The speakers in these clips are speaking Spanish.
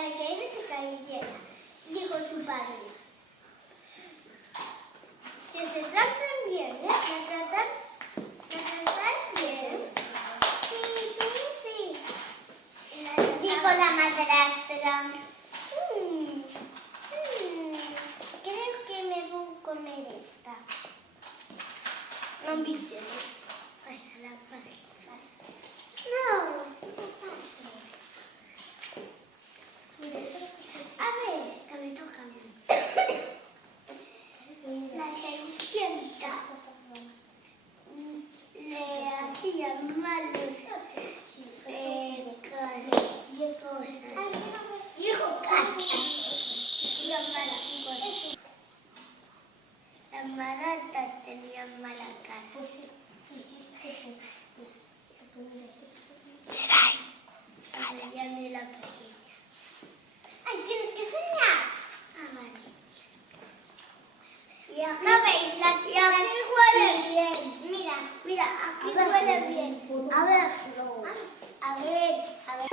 para que ella se cayera. Dijo su padre, que se traten bien, ¿eh? ¿Me tratáis bien? Sí, sí, sí. Dijo la madrastra. Creo que me voy a comer esta. No me quieres. Pasa la página. No pases. A ver, que me toca a mí. La Cenicienta le hacía malos cosas. Dijo casi. Hacía malas cosas. Las baratas tenían mala cara. Geray, calla. Ya ni la pequeña. ¡Ay, tienes que enseñar! Ah, vale. Y acá ¿no veis? Las huelen bien. Mira, mira, aquí huele bien. A ver, a ver, a ver.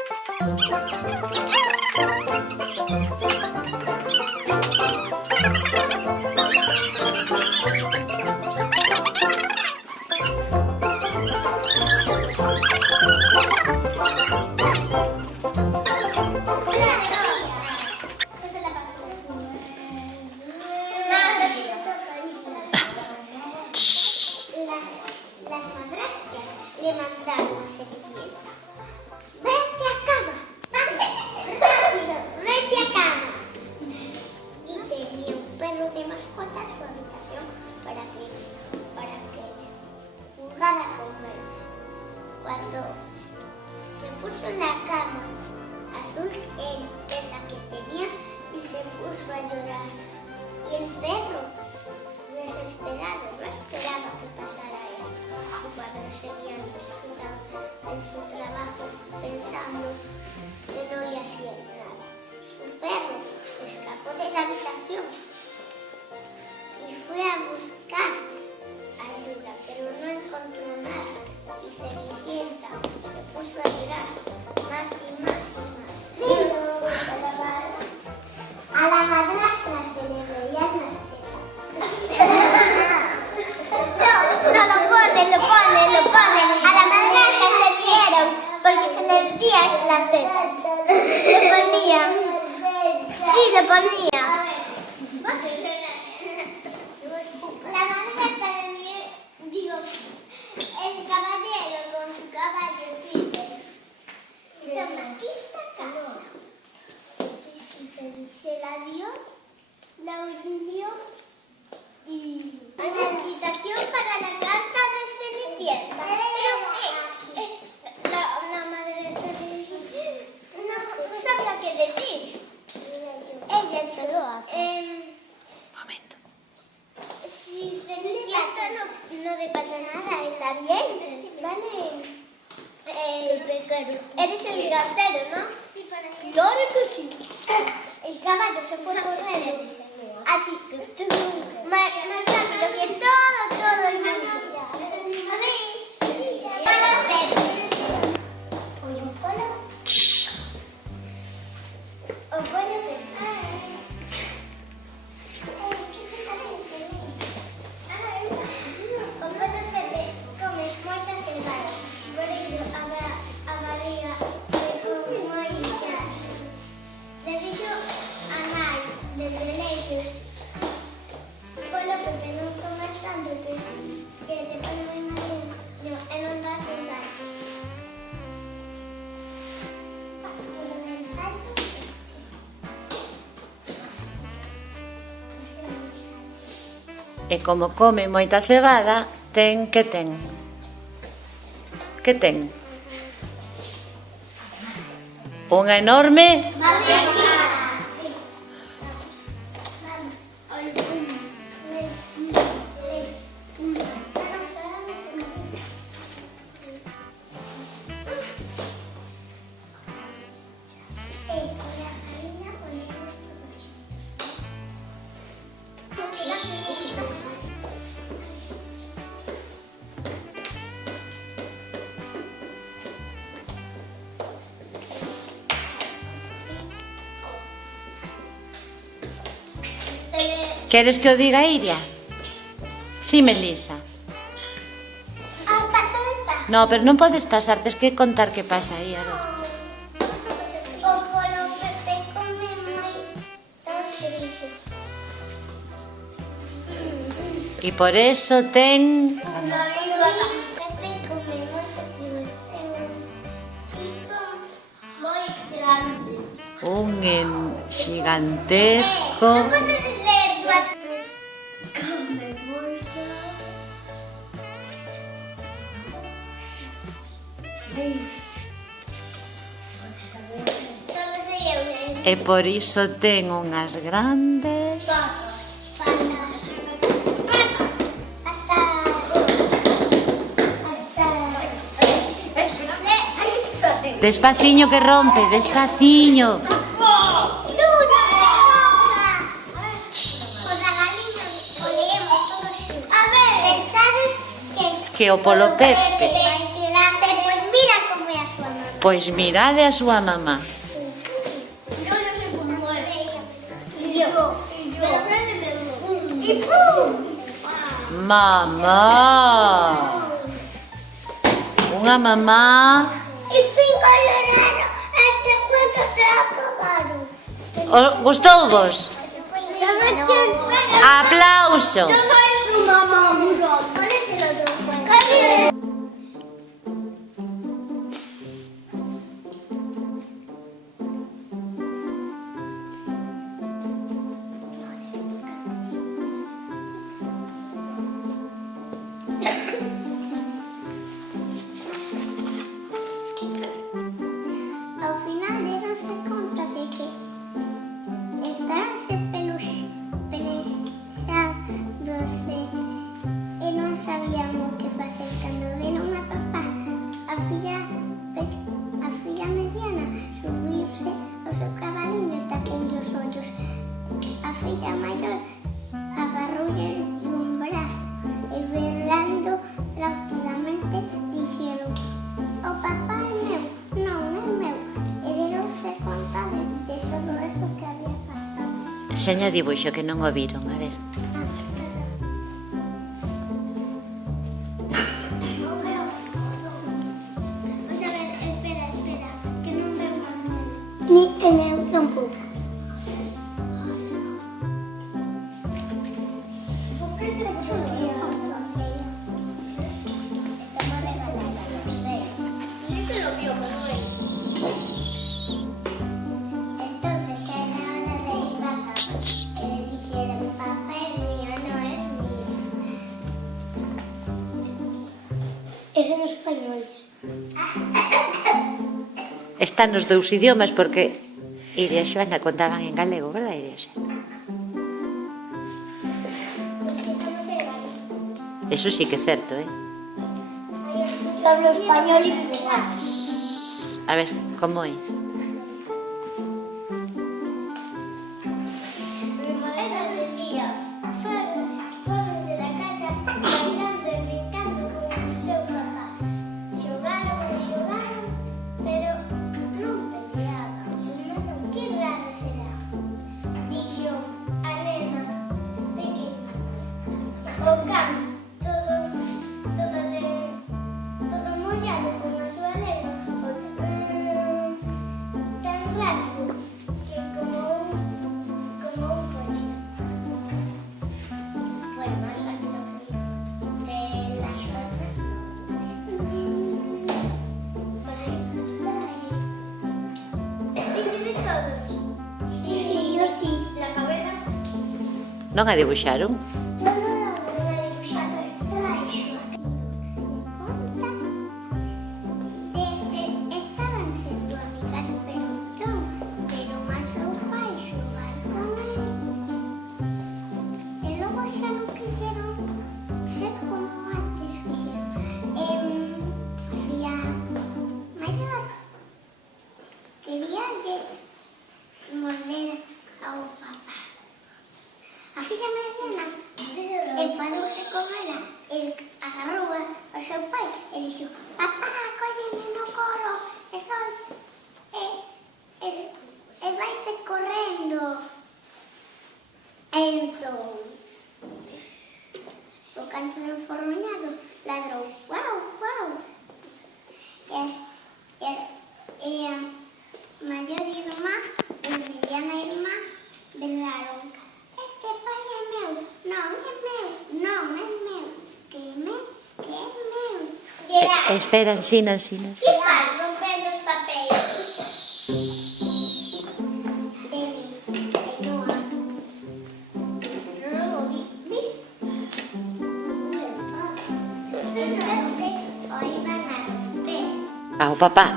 Las madrastras le mandaron a Cenicienta. ¡Vete a cama! ¡Vamos! ¡Rápido! ¡Vete a cama! Y tenía un perro de mascota en su habitación para que jugara con él. Cuando se puso en la cama azul, esa que tenía, y se puso a llorar. Y el perro, desesperado, no esperaba que pasara eso. Su padre seguía en su trabajo pensando que no le hacía nada. Su perro se escapó de la habitación y fue a buscar ayuda, pero no encontró nada. Y Cenicienta se puso a llorar más y más y más. A la madrastra se le veían las tetas. No, lo pone. A la madrastra se rieron porque se le veían las tetas. Le ponía. Sí, le ponía. La madrastra digo, el caballero con su caballo dice, toma, aquí está casa. Se la dio, la olió y una invitación para la carta de Cenicienta. Pero la madre de Cenicienta no sabía qué decir. Ella dijo, Momento. si Cenicienta no le pasa nada, está bien, ¿vale? Eres el cartero, ¿no? Sí, para mí. Claro que sí. El caballo se fue corriendo. Así que más rápido que todo el mundo. A ver, E como come moita cebada, ten que ten? Que ten? Unha enorme Queres que o diga Iria? Sí, Melisa. Paso de paz. No, pero non podes pasar, tens que contar que pasa aí, a ver. O polo Pepe come moito trigo. E por eso ten... Pepe come moito trigo. Trigo moi grande. un gigantesco... Non podes ler dúas. Come moito. Solo sei eu, E por iso ten unhas grandes... Despaciño que rompe, despaciño. Que o polo Pepe. Pois mira como é a súa mamá. Pois mirade a súa mamá. Yo no sé cómo es. Y yo. Mamá. Unha mamá. Y cinco lloraron hasta cuando se acabaron. Gustouvos? ¿Sabes quién? Aplauso. Yo soy su mamá. ¿Cuál es el otro cuento? Ao final deronse conta de que estábanse pelexándose e non sabían o que facer cando veron a papá. A filla mediana subiuse ao seu cabaliño e tapoulle os ollos. A filla maior agarroulle un brazo e berrando rápidamente dixeron: "O papá é meu, non é meu", e deronse conta de todo eso que había pasado. Seña dibuixo que non o viron, a ver. Pois a ver, espera, que non veo Manuel. Ni en eu tampouco. Por que te sí que lo vio Manuel. Entonces ya era hora de ir a casa. Y le dijeron: "Papá es mío, no es mío". Es en español. Están nos dous idiomas porque Iria e Xoana contaban en galego, verdad, Iria e Xoana? Eso sí que é certo, Yo hablo español y cubano. A ver, como é? Mi madre decía: "Foros de la casa, bailando y brincando con o seu papá. Xogaron, pero non peleaban. Que raro será", dixo a nena pequena. O can, todo mollado con a súa lengua, tan rápido que como un coche. Bueno, más rápido que la Joana. Por ahí. ¿Entiendes todos? Sí, yo sí. La cabeza. Non a dibuixaron? No, la dibujada trae Joaquín. Se conta de que estaban sendo amigas, pero máis seu pai xogar con él. E logo xa non quixeron ser como antes fixeron. A filla maior queríalle morder ao papá. A filla mediana enfadouse con ela e agarrou ao seu pai e dixo: "Papá, cólleme no colo e vaite correndo". E Entón, o canto do enforroñado ladrou, guau, guau. E a maior irmá e a mediana irmá berraron, este pai é meu, non é meu, non é meu, que é meu, que é meu. Espera, ensina. Que fai rompendo os papéis? Ao papá.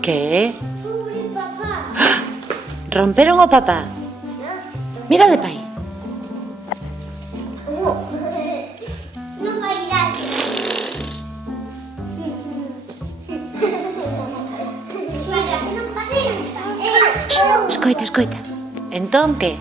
Que? Pobre papá. Romperon o papá. Mira de pai. Non fai gracia. Mira, non fai gracia. Escoita. Entón, que?